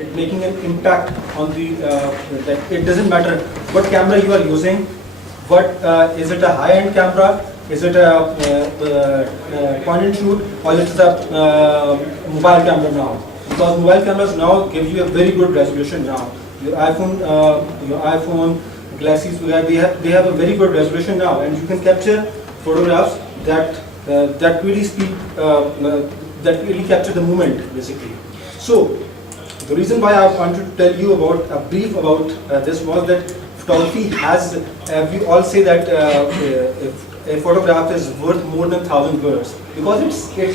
it making an impact on the that it doesn't matter what camera you are using. What is it a high-end camera? Is it a point and shoot, or is it a mobile camera now? Because mobile cameras now give you a very good resolution now. Your iPhone, Galaxies, they have a very good resolution now, and you can capture photographs that really speak, that really capture the moment, basically. So the reason why I wanted to tell you about a brief about this was that photography has, we all say that if a photograph is worth more than 1,000 words, because it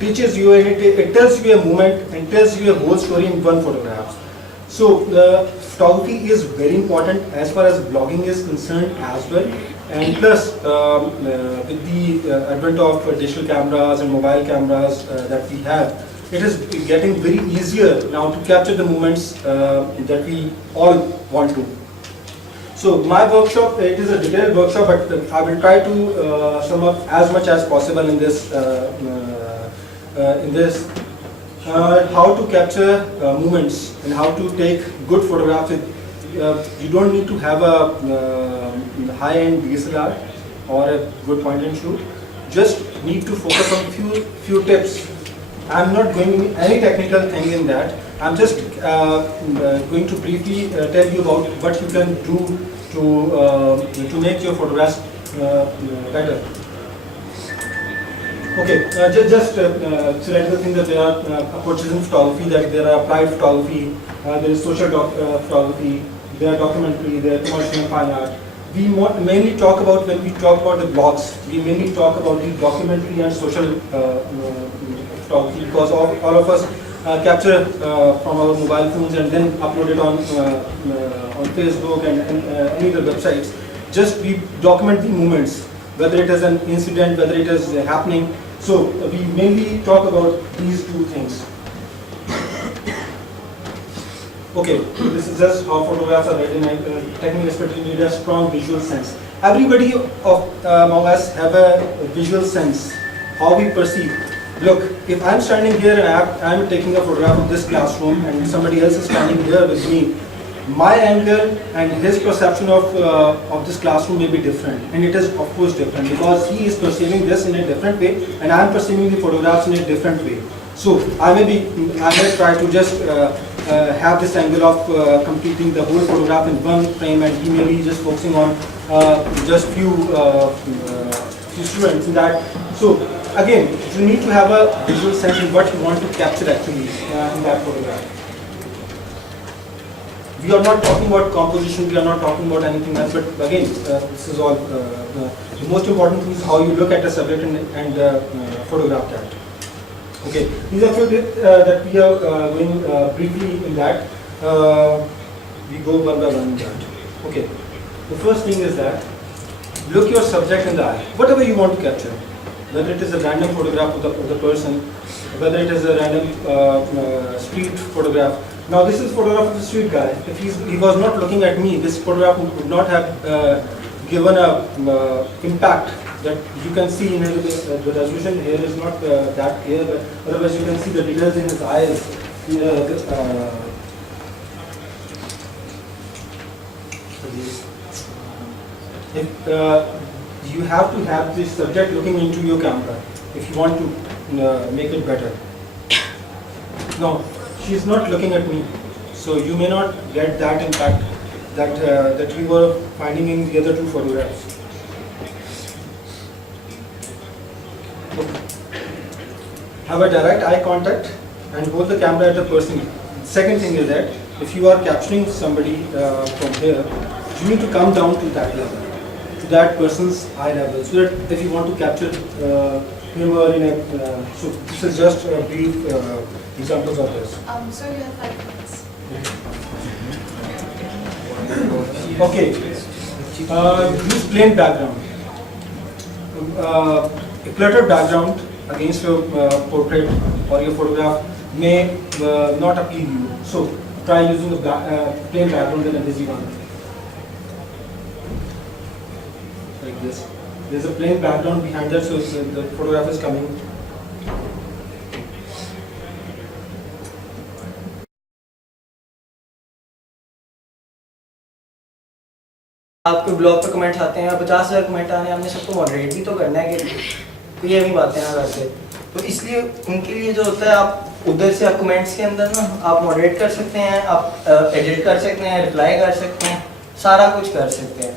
teaches you and it tells you a moment and tells you a whole story in one photograph. So photography is very important as far as blogging is concerned as well. And plus, with the advent of digital cameras and mobile cameras that we have, it is getting very easier now to capture the moments that we all want to. So my workshop, it is a detailed workshop, but I will try to sum up as much as possible in this. How to capture moments and how to take good photographs. You don't need to have a high-end DSLR or a good point and shoot. Just need to focus on few tips. I'm not going into any technical thing in that. I'm just going to briefly tell you about what you can do to make your photographs better. Okay, just select the thing that there are approaches in photography, that there are applied photography, there is social photography, there are documentary, there are commercial and fine art. We mainly talk about, when we talk about the blogs, we mainly talk about the documentary and social photography, because all of us capture from our mobile phones and then upload it on Facebook and any other websites. Just we document the moments, whether it is an incident, whether it is happening. So we mainly talk about these two things. Okay, this is just how photographs are read in technical aspect. You need a strong visual sense. Everybody among us have a visual sense, how we perceive. Look, if I'm standing here and I'm taking a photograph of this classroom and somebody else is standing here with me, my angle and his perception of this classroom may be different, and it is of course different because he is perceiving this in a different way and I am perceiving the photographs in a different way. So I may try to just have this angle of completing the whole photograph in one frame, and he may be just focusing on just few students in that. So again, you need to have a visual sense in what you want to capture actually in that photograph. We are not talking about composition, we are not talking about anything else, but again, this is all, the most important thing is how you look at a subject and photograph that. Okay, these are few that we are going briefly in that. We go one by one in that. Okay, the first thing is that, look your subject in the eye, whatever you want to capture. Whether it is a random photograph of the person, whether it is a random street photograph. Now this is photograph of the street guy. If he was not looking at me, this photograph would not have given a impact that you can see in the resolution here is not that clear, but otherwise you can see the details in his eyes. If you have to have this subject looking into your camera if you want to make it better. No, she is not looking at me, so you may not get that impact that you were finding in the other two photographs. Have a direct eye contact and hold the camera at the person. Second thing is that if you are capturing somebody from here, you need to come down to that level, to that person's eye level, so that if you want to capture him or in a, so this is just a brief examples of this. So you have 5 minutes. Okay, use plain background. A cluttered background against your portrait or your photograph may not appeal you. So try using a plain background and a busy one. Like this. There's a plain background behind that, so the photograph is coming आपके ब्लॉग पे कमेंट्स आते हैं, 50,000 कमेंट आने, हमने सबको मॉडरेट भी तो करना है कि कोई ये भी बातें ना करते। तो इसलिए उनके लिए जो होता है, आप उधर से आप कमेंट्स के अंदर ना आप मॉडरेट कर सकते हैं, आप एडिट कर सकते हैं, रिप्लाई कर सकते हैं, सारा कुछ कर सकते हैं।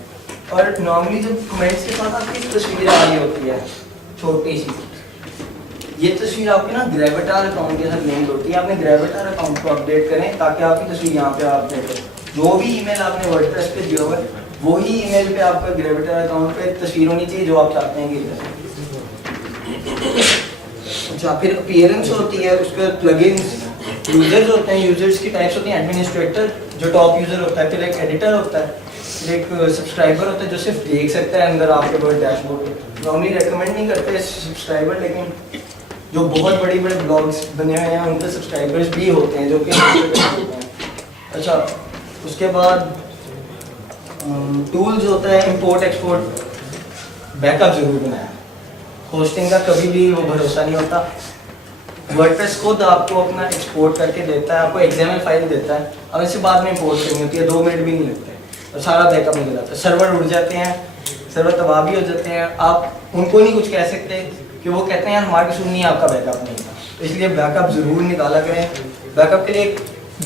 और नॉर्मली जब कमेंट्स के साथ आपकी तस्वीर आ रही होती है छोटी सी, ये तस्वीर आपके ना ग्रेविटार अकाउंट के साथ लिंक होती है। आपने ग्रेविटार अकाउंट को अपडेट करें ताकि आपकी तस्वीर यहाँ पे अपडेट हो। जो भी ईमेल आपने वर्डप्रेस पे दिया हुआ है वही ईमेल पे आपका ग्रेविटार अकाउंट पे तस्वीर होनी चाहिए जो आप चाहते हैं कि अच्छा, फिर अपीयरेंस होती है, उस पर प्लगइन्स, यूजर्स होते हैं, यूजर्स की टाइप्स होती हैं, एडमिनिस्ट्रेटर जो टॉप यूजर होता है, फिर एक एडिटर होता है, फिर एक सब्सक्राइबर होता है जो सिर्फ देख सकता है अंदर आपके वर्ड डैशबोर्ड पे। नॉर्मली रेकमेंड नहीं करते सब्सक्राइबर, लेकिन जो बहुत बड़ी बड़े ब्लॉग्स बने हुए हैं उनके सब्सक्राइबर्स भी होते हैं जो कि होते हैं। अच्छा, उसके बाद टूल्स होता है, इंपोर्ट एक्सपोर्ट, बैकअप जरूर बनाया। होस्टिंग का कभी भी वो भरोसा नहीं होता। वर्डप्रेस खुद आपको अपना एक्सपोर्ट करके देता है, आपको XML फाइल देता है, अब इसे बाद में इंपोर्ट करनी होती है, 2 मिनट भी नहीं लगते और सारा बैकअप निकल जाता है। सर्वर उड़ जाते हैं, सर्वर तबाह भी हो जाते हैं, आप उनको नहीं कुछ कह सकते कि वो कहते हैं हमारे कसूर नहीं, आपका बैकअप नहीं था। इसलिए बैकअप जरूर निकाला करें। बैकअप के लिए एक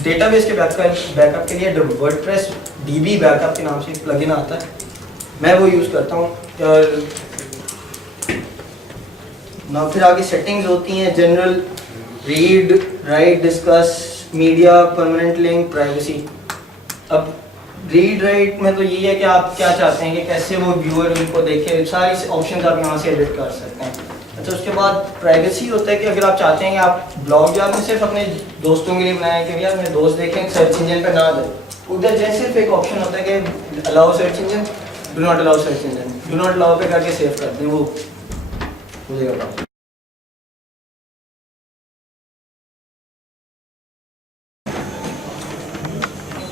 डेटाबेस के बैकअप के लिए वर्डप्रेस DB बैकअप के नाम से एक प्लगइन आता है, मैं वो यूज़ करता हूँ। और ना फिर आगे सेटिंग्स होती हैं, general, read, right, discuss, media, permanent link, privacy. अब रीड राइट में तो ये है कि आप क्या चाहते हैं कि कैसे वो व्यूअर उनको देखे, सारी ऑप्शन आप यहाँ से एडिट कर सकते हैं। अच्छा, उसके बाद प्राइवेसी होता है कि अगर आप चाहते हैं कि आप ब्लॉग जो आपने सिर्फ अपने दोस्तों के लिए बनाया कि भैया अपने दोस्त देखें, सर्च इंजन पर ना दें, उधर जैसे सिर्फ एक ऑप्शन होता है कि allow search engine, do not allow search engine, do not allow पे करके सेव कर दें, वो हो जाएगा।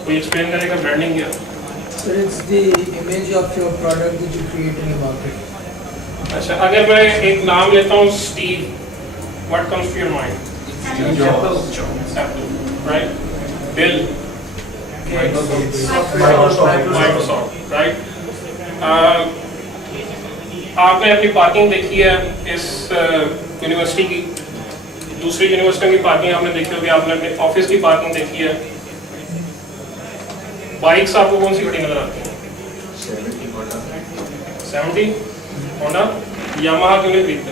कोई एक्सप्लेन करेगा ब्रांडिंग क्या? So it's the image of your product that you create in your market. अच्छा, अगर मैं एक नाम लेता हूँ Steve, what comes to your mind? Apple, right? Bill, Microsoft, right? आपने अपनी पार्किंग देखी है इस यूनिवर्सिटी की, दूसरी यूनिवर्सिटी की पार्किंग आपने देखी होगी, आपने अपने ऑफिस की पार्किंग देखी है। बाइक्स आपको कौन सी बड़ी नजर आती है? 70 होंडा, यामाहा क्यों नहीं खरीदते?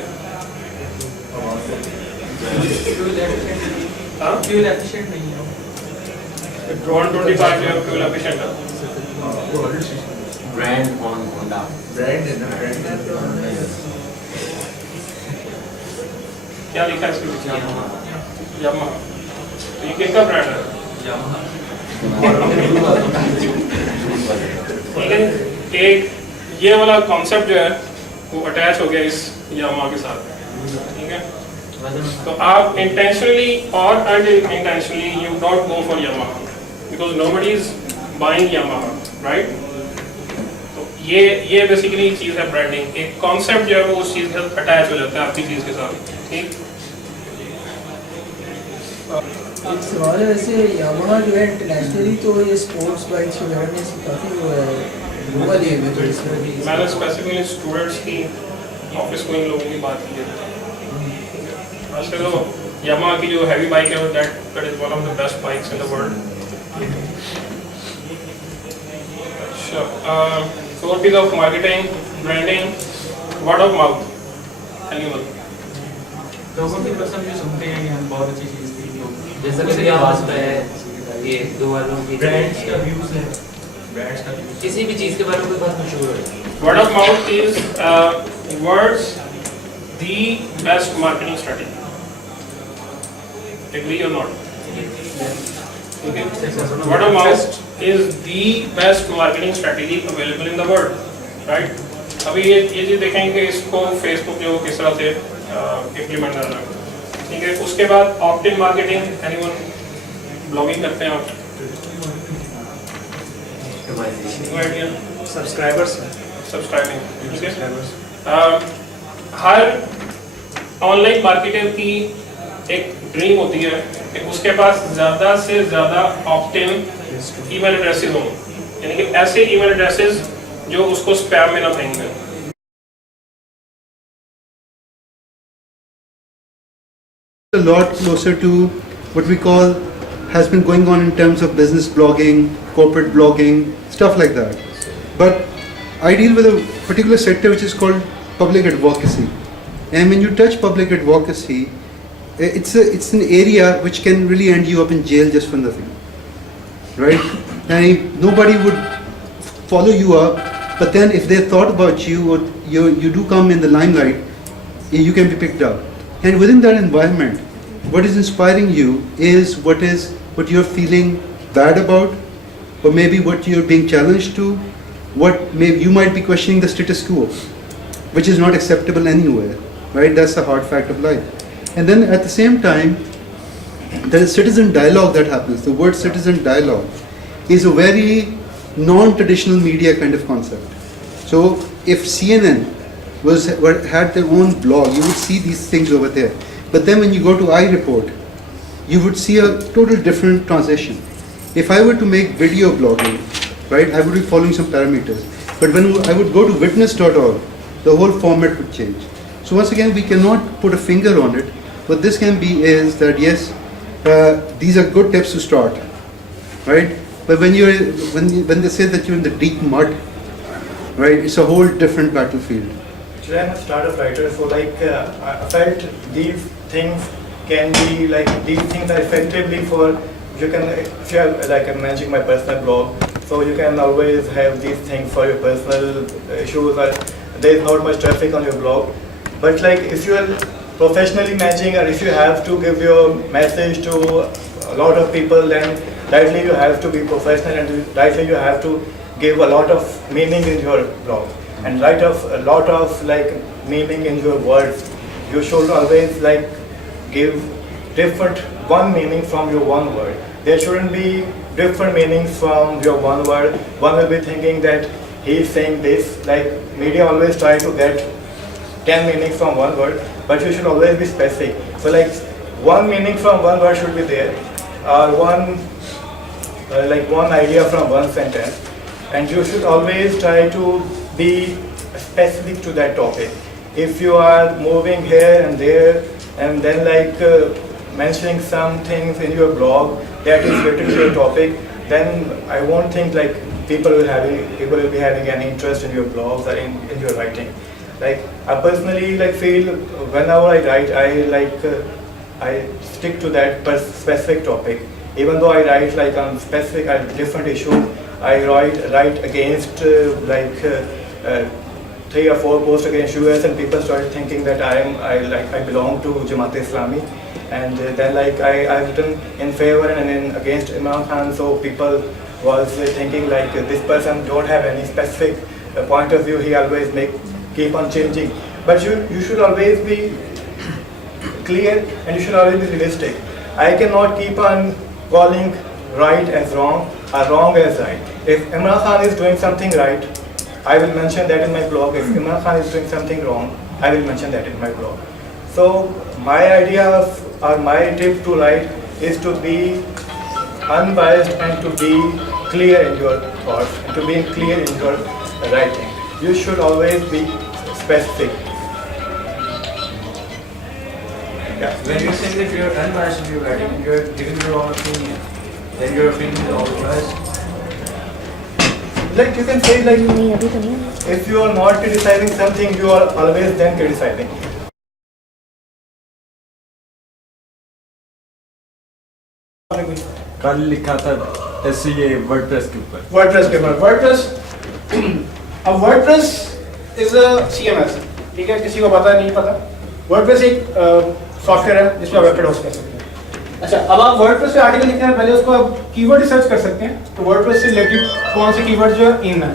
हाँ, फ्यूल एफिशिएंट नहीं है। 125 जो है फ्यूल एफिशिएंट है। ब्रांड ऑन होंडा, ब्रांड है ना, ब्रांड है। क्या लिखा है इसके पीछे? यामाहा। तो ये किसका ब्रांड है? यामाहा। लेकिन एक ये वाला कॉन्सेप्ट जो है वो अटैच हो गया इस यामाहा के साथ, ठीक है? तो आप इंटेंशनली और unintentionally you don't go for Yamaha because nobody is buying Yamaha, right? तो ये बेसिकली चीज़ है ब्रांडिंग। एक कॉन्सेप्ट जो है वो उस चीज़ के साथ अटैच हो जाता है आपकी चीज़ के साथ, ठीक? एक सवाल है, वैसे यामाहा जो है इंटरनेशनली तो ये स्पोर्ट्स बाइक्स वगैरह में इसकी काफ़ी वो है, ग्लोबल है में, तो इसमें भी मैंने स्पेसिफिकली स्टूडेंट्स की, ऑफिस गोइंग लोगों की बात की है। आजकल तो यामाहा की जो हैवी बाइक है that is one of the best bikes in the world. अच्छा, 4 pieces of marketing, branding, word of mouth, animal. लोगों की पसंद जो सुनते हैं यहाँ बहुत अच्छी चीज़ थी। जैसे कि आवाज पे है ये दो वालों की ब्रांड्स का व्यूज है, ब्रांड्स का व्यूज किसी भी चीज के बारे में कोई बात मशहूर है। Word of mouth is words the best marketing strategy. Agree or not? Okay. Word of mouth is the best marketing strategy available in the world, right? अभी ये चीज़ देखेंगे कि इसको Facebook जो किस तरह से इम्प्लीमेंट कर रहा है, ठीक है? उसके बाद ऑप्ट-इन मार्केटिंग, एनीवन ब्लॉगिंग करते हैं आप? सब्सक्राइबिंग, ठीक है? हर ऑनलाइन मार्केटर की एक ड्रीम होती है कि उसके पास ज़्यादा से ज़्यादा ऑप्ट-इन ईमेल एड्रेसेस हों, यानी कि ऐसे ईमेल एड्रेसेस जो उसको स्पैम में ना फेंक दें। A lot closer to what we call has been going on in terms of business blogging, corporate blogging, stuff like that. But I deal with a particular sector which is called public advocacy. And when you touch public advocacy, it's an area which can really end you up in jail just for nothing, right? And nobody would follow you up, but then if they thought about you or you do come in the limelight, you can be picked up. And within that environment, what is inspiring you is what you're feeling bad about, or maybe what you're being challenged to, what maybe you might be questioning the status quo, which is not acceptable anywhere, right? That's the hard fact of life. And then at the same time, there is citizen dialogue that happens. The word citizen dialogue is a very non-traditional media kind of concept. So if CNN had their own blog, you would see these things over there. But then when you go to iReport, you would see a total different transition. If I were to make video blogging, right, I would be following some parameters. But when I would go to witness.org, the whole format would change. So once again, we cannot put a finger on it. What this can be is that yes, these are good tips to start, right? But when they say that you're in the deep mud, right, it's a whole different battlefield. Actually, I'm a startup writer, so I felt these things can be these things are effectively for you can if you have I'm managing my personal blog, so you can always have these things for your personal issues. Or there is not much traffic on your blog, but if you are professionally managing, or if you have to give your message to a lot of people, then rightly you have to be professional, and rightly you have to give a lot of meaning in your blog, and write a lot of meaning in your words. You should always give different one meaning from your one word. There shouldn't be different meanings from your one word. One will be thinking that he is saying this. Media always try to get 10 meanings from one word, but you should always be specific. So one meaning from one word should be there, or one idea from one sentence, and you should always try to be specific to that topic. If you are moving here and there, and then mentioning some things in your blog that is related to your topic, then I won't think people will be having any interest in your blogs or in your writing. I personally feel whenever I write, I stick to that specific topic. Even though I write on specific different issues, I write against 3 or 4 posts against US, and people started thinking that I belong to Jamaat-e-Islami, and then I've written in favor and against Imran Khan, so people was thinking this person don't have any specific point of view. He always keep on changing. But you should always be clear, and you should always be realistic. I cannot keep on calling right as wrong or wrong as right. If Imran Khan is doing something right, I will mention that in my blog. If Imran Khan is doing something wrong, I will mention that in my blog. So my idea or my tip to write is to be unbiased and to be clear in your thoughts and to be clear in your writing. You should always be specific. Yeah. When you say that you're unbiased in your writing, you're giving your own opinion, then your opinion is always biased. You can say if you are not criticizing something, you are always then criticizing. कल लिखा था ऐसे ये वर्डप्रेस के ऊपर अब WordPress is a CMS, ठीक है, किसी को पता नहीं पता। वर्डप्रेस एक सॉफ्टवेयर है जिसमें आप वेबसाइट होस्ट कर सकते हैं। अच्छा, अब आप वर्डप्रेस पे आर्टिकल लिखने से पहले उसको आप कीवर्ड रिसर्च कर सकते हैं। तो वर्डप्रेस से रिलेटेड कौन से कीवर्ड जो है इन है,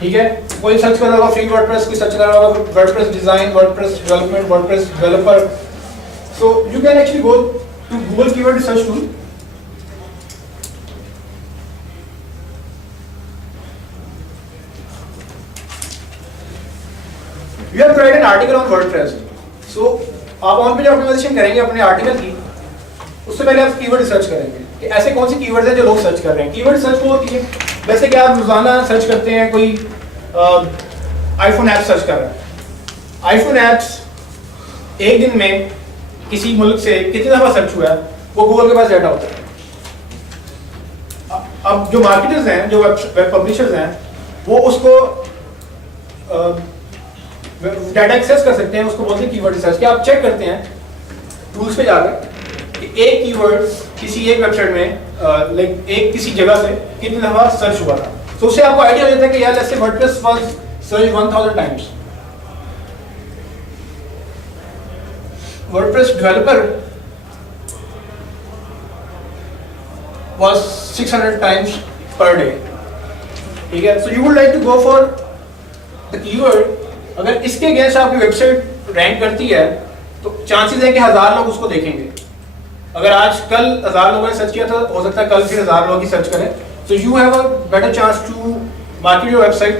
ठीक है। कोई सर्च कर रहा होगा फ्री वर्डप्रेस, कोई सर्च कर रहा होगा WordPress design, WordPress development, WordPress developer. So you can actually go to Google keyword research tool. You have to write an article on WordPress. So आप ऑन पेज ऑप्टिमाइजेशन करेंगे अपने आर्टिकल की, उससे पहले आप कीवर्ड रिसर्च करेंगे कि ऐसे कौन से कीवर्ड्स हैं जो लोग सर्च कर रहे हैं। कीवर्ड रिसर्च वो होती है वैसे कि आप रोजाना सर्च करते हैं, कोई आईफोन ऐप सर्च कर रहा है, आईफोन ऐप्स एक दिन में किसी मुल्क से कितनी दफा सर्च हुआ है वो गूगल के पास डाटा होता है। अब जो मार्केटर्स हैं, जो वेब पब्लिशर्स हैं, वो उसको डाटा एक्सेस कर सकते हैं, उसको बोलते हैं कीवर्ड रिसर्च। क्या आप चेक करते हैं टूल्स पे जाकर कि एक कीवर्ड किसी एक वेबसाइट में लाइक एक किसी जगह से कितनी दफा सर्च हुआ था, तो उससे आपको आइडिया हो जाता है कि यार let's say WordPress was search 1000 times, WordPress developer was 600 times per day, ठीक है। So you would like to go for the keyword, अगर इसके अगेंस्ट आपकी वेबसाइट रैंक करती है तो चांसेस है कि 1000 लोग उसको देखेंगे। अगर आज कल 1000 लोगों ने सर्च किया तो हो सकता है कल फिर 1000 लोग ही सर्च करें। So you have a better chance to market your website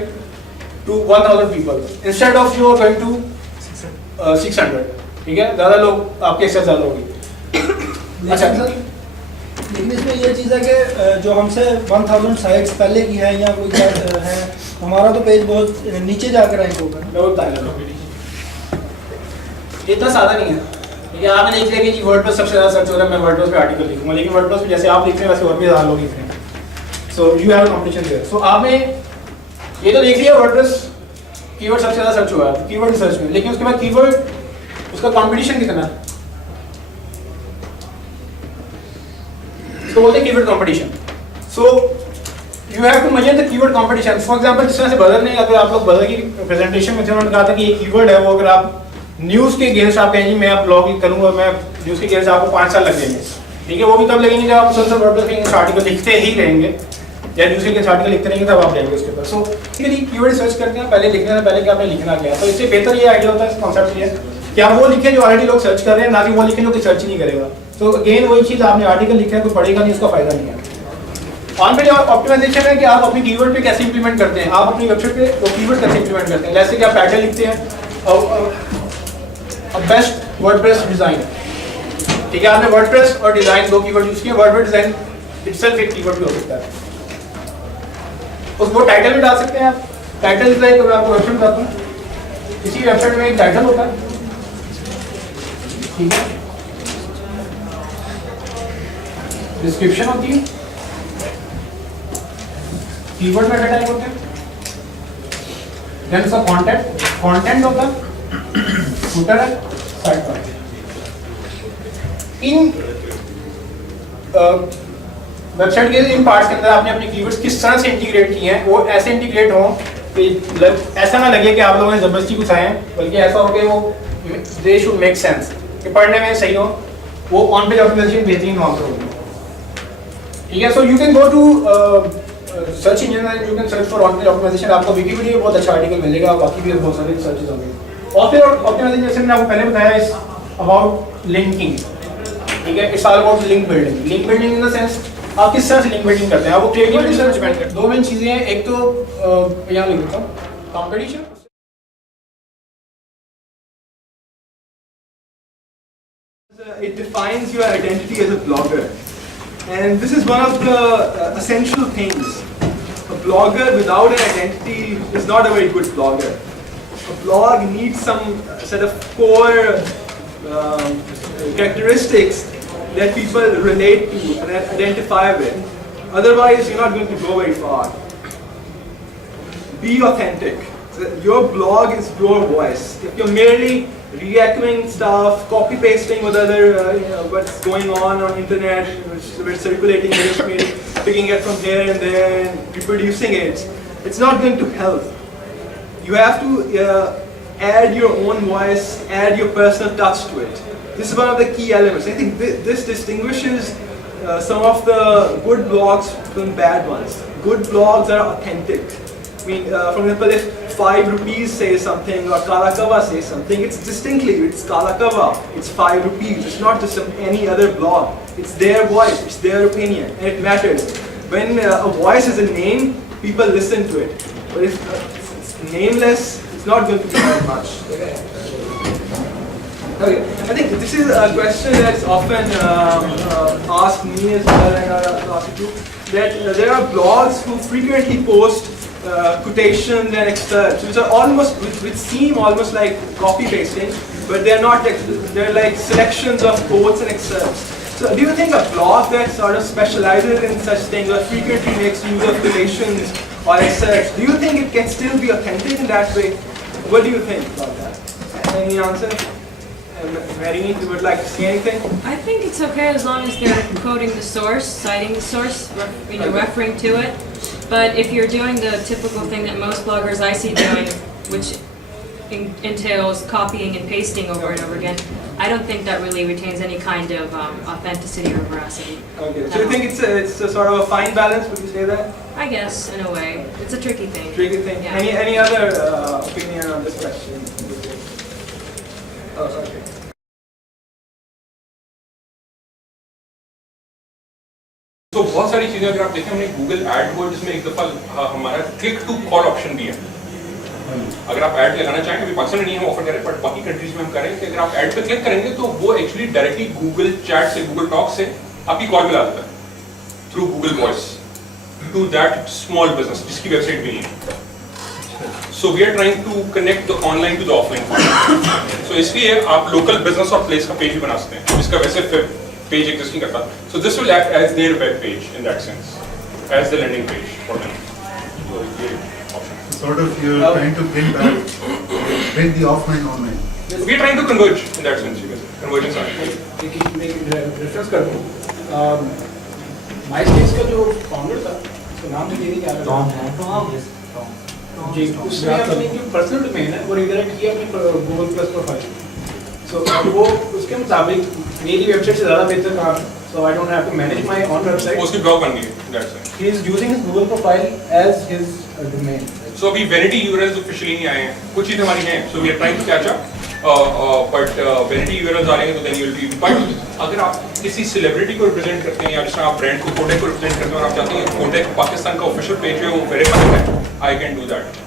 to 1000 people instead of you are going to 600, ठीक है, ज़्यादा लोग आपके इससे ज़्यादा होगी। अच्छा, लेकिन इसमें ये चीज़ है कि जो हमसे 1000 साइट्स पहले की है या कोई है, हमारा तो पेज बहुत नीचे जाकर रैंक होगा। मैं वो बताया इतना सादा नहीं है, ठीक है। आपने देख लिया कि जी वर्डप्रेस सबसे ज़्यादा सर्च हो रहा है, मैं वर्डप्रेस पे आर्टिकल लिखूंगा, लेकिन वर्डप्रेस पे जैसे आप लिख रहे हैं वैसे और भी 1000 लोग लिख रहे हैं। So you have competition there. So आपने ये तो देख लिया वर्डप्रेस कीवर्ड सबसे ज़्यादा सर्च हुआ है कीवर्ड रिसर्च में, लेकिन उसके बाद कीवर्ड उसका कॉम्पिटिशन कितना है, इसको बोलते हैं keyword competition. So you have to measure the keyword competition. For example जिस तरह से बदर ने, अगर आप लोग बदर की प्रेजेंटेशन में उन्होंने कहा था कि ये कीवर्ड है, वो अगर आप न्यूज़ के अगेंस्ट आप कहेंगे मैं आप ब्लॉग करूंगा, मैं न्यूज़ के अगेंस्ट आपको 5 साल लग जाएंगे, ठीक है। वो भी तब लगेंगे जब आप मुसलसल वर्डप्रेस के अगेंस्ट आर्टिकल लिखते ही रहेंगे या न्यूज़ के अगेंस्ट आर्टिकल लिखते रहेंगे, तब आप जाएंगे उसके ऊपर। सो इसलिए कीवर्ड सर्च करते हैं पहले लिखने से पहले कि आपने लिखना क्या है। तो इससे बेहतर ये आइडिया होता है, इस कॉन्सेप्ट ये कि आप वो लिखें जो ऑलरेडी लोग सर्च कर रहे हैं, ना कि वो लिखें जो कोई सर्च ही नहीं करेगा। तो अगेन वही चीज़, आपने आर्टिकल लिखा है कोई पढ़ेगा नहीं, उसका फायदा नहीं है। ऑन पेज ऑप्टिमाइजेशन है कि आप अपनी कीवर्ड पे कैसे इंप्लीमेंट करते हैं, आप अपनी वेबसाइट पे वो कीवर्ड कैसे इंप्लीमेंट करते हैं। जैसे कि आप टाइटल लिखते हैं बेस्ट वर्डप्रेस डिजाइन, ठीक है, आपने वर्डप्रेस और डिजाइन 2 कीवर्ड यूज किए। वर्डप्रेस डिजाइन इटसेल्फ एक कीवर्ड भी हो सकता है, उसको टाइटल में डाल सकते हैं आप। टाइटल डिजाइन तो मैं आपको वेबसाइट बताता हूँ, इसी वेबसाइट में एक टाइटल होता है, ठीक है, डिस्क्रिप्शन होती है, कीवर्ड मेटा टैग होते हैं, देन उसका कंटेंट होता है, फुटर है, साइड पर। इन वेबसाइट के इन पार्ट्स के अंदर आपने अपने कीवर्ड्स किस तरह से इंटीग्रेट किए हैं, वो ऐसे इंटीग्रेट हों कि ऐसा ना लगे कि आप लोगों ने जबरदस्ती कुछ आए हैं, बल्कि ऐसा हो कि वो दे शुड मेक सेंस, कि पढ़ने में सही हो, वो ऑन पेज ऑप्टिमाइजेशन बेहतरीन वहाँ पर होगी, ठीक है। So you can go to search engine and you can search for on page optimization. आपको विकिपीडिया में बहुत अच्छा आर्टिकल मिलेगा, बाकी भी बहुत सारे सर्चेस होंगे। ऑन पेज ऑप्टिमाइजेशन जैसे मैंने आपको पहले बताया इज अबाउट लिंकिंग, ठीक है, it's all about link building. Link building in the sense आप किस तरह से लिंक बिल्डिंग करते हैं, आप वो क्रिएटिविटी से डिपेंड करते हैं। 2 मेन चीजें हैं, एक तो यहाँ लिख देता हूँ competition, it defines your identity as a blogger, and this is one of the essential things. A blogger without an identity is not a very good blogger. A blog needs some set of core characteristics that people relate to and identify with. Otherwise, you're not going to go very far. Be authentic. Your blog is your voice. If you're merely re-echoing stuff, copy-pasting with other, what's going on internet, which circulating, picking it from here and there and reproducing it, it's not going to help. You have to add your own voice, add your personal touch to it. This is one of the key elements. I think this distinguishes some of the good blogs from bad ones. Good blogs are authentic. I mean, for example, if 5 rupees says something or Kalakava says something, it's distinctly, it's Kalakava, it's 5 rupees, it's not just any other blog. It's their voice, it's their opinion, and it matters. When a voice is a name, people listen to it. But if it's nameless, it's not going to be very much. Okay, I think this is a question that's often asked me as well, and I'll ask you. that there are blogs who frequently post quotations and excerpts, which are which seem almost like copy pasting, but they're not. They're like selections of quotes and excerpts. So, do you think a blog that sort of specializes in such things or frequently makes use of quotations or excerpts, do you think it can still be authentic in that way? What do you think about that? Any answer? Mary, you would like to say anything? I think it's okay as long as they're quoting the source, citing the source, referring to it. But if you're doing the typical thing that most bloggers I see doing, which entails copying and pasting over and over again, I don't think that really retains any kind of authenticity or veracity. Okay. So you think it's a sort of a fine balance? Would you say that? I guess, in a way. It's a tricky thing. Tricky thing. Yeah. Any other opinion on this question? Oh, sorry. तो बहुत सारी चीजें अगर आप देखें हमने Google AdWords में एक दफा हमारा क्लिक टू कॉल ऑप्शन भी है। अगर आप ऐड लगाना चाहें, अभी पाकिस्तान में नहीं हम ऑफर करें, बट बाकी कंट्रीज में हम करें कि अगर आप ऐड पे क्लिक करेंगे तो वो एक्चुअली डायरेक्टली गूगल चैट से, गूगल टॉक से आपकी कॉल मिला देता है through Google voice to that small business जिसकी वेबसाइट भी नहीं है। So we are trying to connect the online to the offline. So इसलिए आप लोकल बिजनेस और प्लेस का पेज भी बना सकते हैं जिसका वैसे पेज एग्जिस्ट नहीं करता। So this will act as their web page in that sense, as the landing page for them. So ये option. Sort of you're trying to bring the offline online. We are trying to converge in that sense. You can say convergence है। एक रेफरेंस कर दूँ। MySpace का जो फाउंडर था, उसका नाम मुझे नहीं याद है। जी, उसने अपनी जो पर्सनल डोमेन है वो रिडायरेक्ट किया अपनी गूगल प्लस प्रोफाइल। So वो उसके मुताबिक मेरी वेबसाइट से ज़्यादा बेहतर काम, so I don't have to manage my own website. उसकी ब्लॉग बन गई, that's it. He is using his Google profile as his domain. So अभी vanity URLs officially नहीं आए हैं, कुछ चीजें हमारी हैं, so we are trying to catch up. But vanity URLs आ रहे हैं तो then you will be. But अगर आप किसी celebrity को represent करते हैं या जिस तरह आप brand को Kodak को represent करते हैं और आप चाहते हैं Kodak पाकिस्तान का official page है वो verified है, I can do that.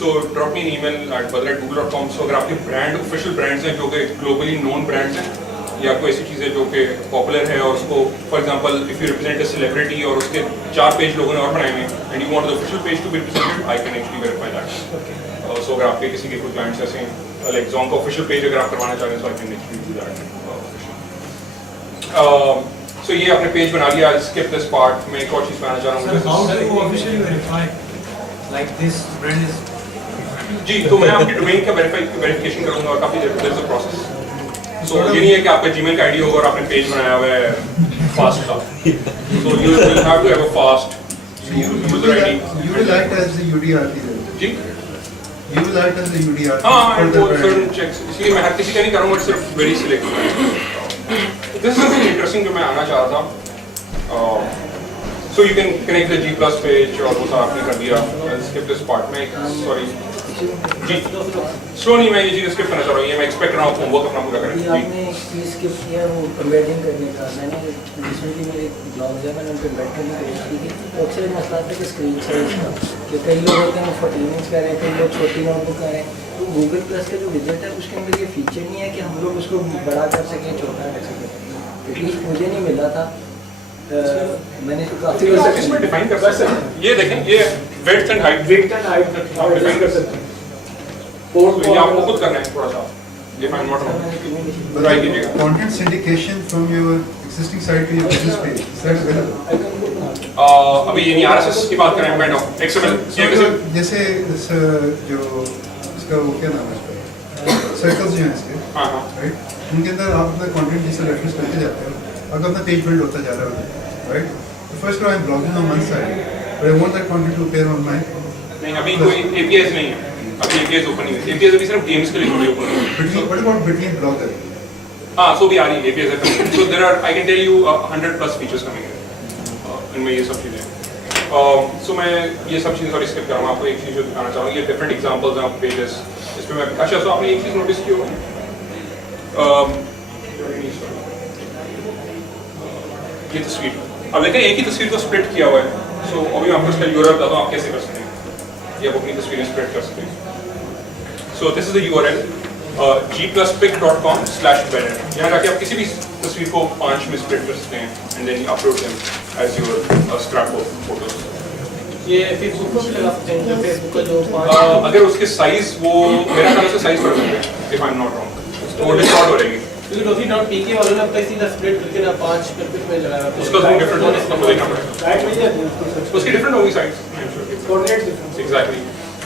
So drop me an email at badr@google.com. So अगर आपके brand official brands हैं जो कि globally known brands हैं या कोई ऐसी चीज़ है जो कि पॉपुलर है और उसको for example if you represent a celebrity और उसके 4 पेज लोगों ने और बनाए हुए and you want the official page to be represented, I can actually verify that. So अगर आपके किसी के कोई क्लाइंट्स ऐसे हैं लाइक ज़ोन का ऑफिशियल पेज अगर आप करवाना चाहें तो I can actually do that. So ये आपने पेज बना लिया, स्किप दिस पार्ट। मैं एक और चीज़ बताना चाह रहा हूँ। How do you officially verify like this brand is? जी, तो मैं आपकी डोमेन का वेरिफिकेशन करूँगा और काफ़ी देर से प्रोसेस। So ये नहीं है कि आपका Gmail का आईडी होगा और आपने पेज बनाया हुआ है फास्ट का। So you will have to have a fast user ID. You will act as the UDRT then. Ji? You will act as the UDRT. हाँ, for and the वो brand. certain checks। इसलिए मैं हर किसी का नहीं करूँगा, सिर्फ very select। This is something interesting जो मैं आना चाह रहा था। So you can connect the G+ page और वो सब आपने कर दिया। I'll skip this part में, sorry। जी, स्लो नहीं, मैं ये चीज़ स्किप करना चाह रहा हूँ, ये मैं एक्सपेक्ट कर रहा हूँ होमवर्क अपना पूरा करें। आपने एक चीज़ स्किप किया वो कन्वर्टिंग करने का। मैंने रिसेंटली मेरे ब्लॉग है, मैंने कन्वर्ट करने की कोशिश की थी। तो अक्सर मसला था कि स्क्रीन साइज का, कि कई लोग होते हैं वो 14 इंच कर रहे हैं, कई लोग छोटी नोटबुक कर रहे हैं। तो गूगल प्लस का जो विजेट है उसके अंदर ये फीचर नहीं है कि हम लोग उसको बड़ा कर सकें, छोटा कर सकें। एटलीस्ट मुझे नहीं मिला था। मैंने तो काफ़ी इसमें डिफाइन कर सकते हैं। ये देखें, ये विड्थ एंड हाइट आप डिफाइन कर सकते हैं। ये आपको खुद करना है थोड़ा सा, if I'm not wrong। Try कीजिएगा। Content syndication from your existing site to your business page, is that available? अभी ये नहीं RSS की बात करें, kind of XML। जैसे जो इसका वो क्या नाम है, सर्कल्स जो हैं इसके, राइट, उनके अंदर आप अपना कंटेंट जैसे रेफरेंस करते जाते हो, अगर अपना पेज बिल्ड होता जा रहा है, right, first I am blogging on one side but I want that content to appear on my. नहीं, अभी कोई APIs नहीं है, अभी APIs ओपन नहीं है। APIs अभी सिर्फ गेम्स के लिए थोड़ी ओपन है। What about between blogger? हाँ, so भी आ रही है, APIs are coming। So there are, I can tell you 100+ features coming in। इनमें ये सब चीज़ें। So मैं ये सब चीज़ें थोड़ी स्किप कर रहा हूँ, आपको एक चीज़ जो दिखाना चाहूँगा, ये डिफरेंट एग्जांपल्स हैं ऑफ पेजेस। इसमें मैं अच्छा, so आपने एक चीज़ नोटिस की होगी, ये तस्वीर। अब देखें एक ही तस्वीर को स्प्लिट किया हुआ है। So अभी मैं आपको इसका URL बताता हूँ, आप कैसे कर सकते हैं। ये आप अपनी तस्वीरें स्प्रेड कर सकते हैं। So this is the URL gpluspic.com/banner। यहाँ जाके आप किसी भी तस्वीर को 5 में स्प्रेड कर सकते हैं and then you upload them। as your scrapbook photos. ये फेसबुक पर भी लगा सकते हैं, जो फेसबुक का जो अगर उसके साइज वो मेरा ख्याल से साइज फर्क है, if I'm not wrong, तो वो डिस्टॉर्ट हो जाएगी। क्योंकि Dofi.pk वालों ने अब तक सीधा स्प्लिट करके ना 5 करके में लगाया है। उसका zoom different होगा, उसको देखना पड़ेगा। उसकी different होगी size, coordinates difference. exactly.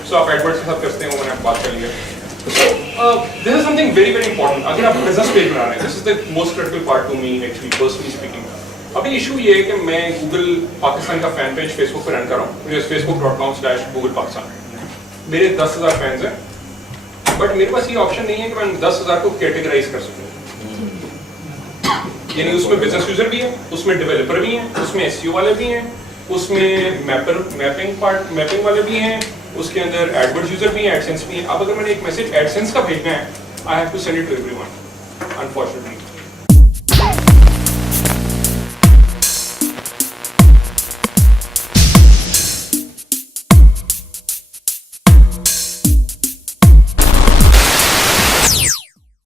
So आप AdWords के साथ करते हैं, वो मैंने बात कर ली है। So this is something very very important. अगर आप business page बना रहे हैं, this is the most critical part to me actually, personally speaking. अभी इशू ये है कि मैं गूगल पाकिस्तान का फैन पेज फेसबुक पर रन कर रहा हूँ, मुझे facebook.com/Google Pakistan, मेरे 10,000 फैंस हैं, बट मेरे पास ये ऑप्शन नहीं है कि मैं 10,000 को कैटेगराइज कर सकूँ। यानी उसमें बिजनेस यूजर भी है, उसमें डेवलपर भी हैं, उसमें एसईओ वाले भी हैं, उसमें मैपिंग वाले भी हैं, उसके अंदर एडवर्ड्स यूजर भी हैं, एडसेंस भी हैं। अब अगर मैंने एक मैसेज एडसेंस का भेजना है, I have to send it to everyone, unfortunately.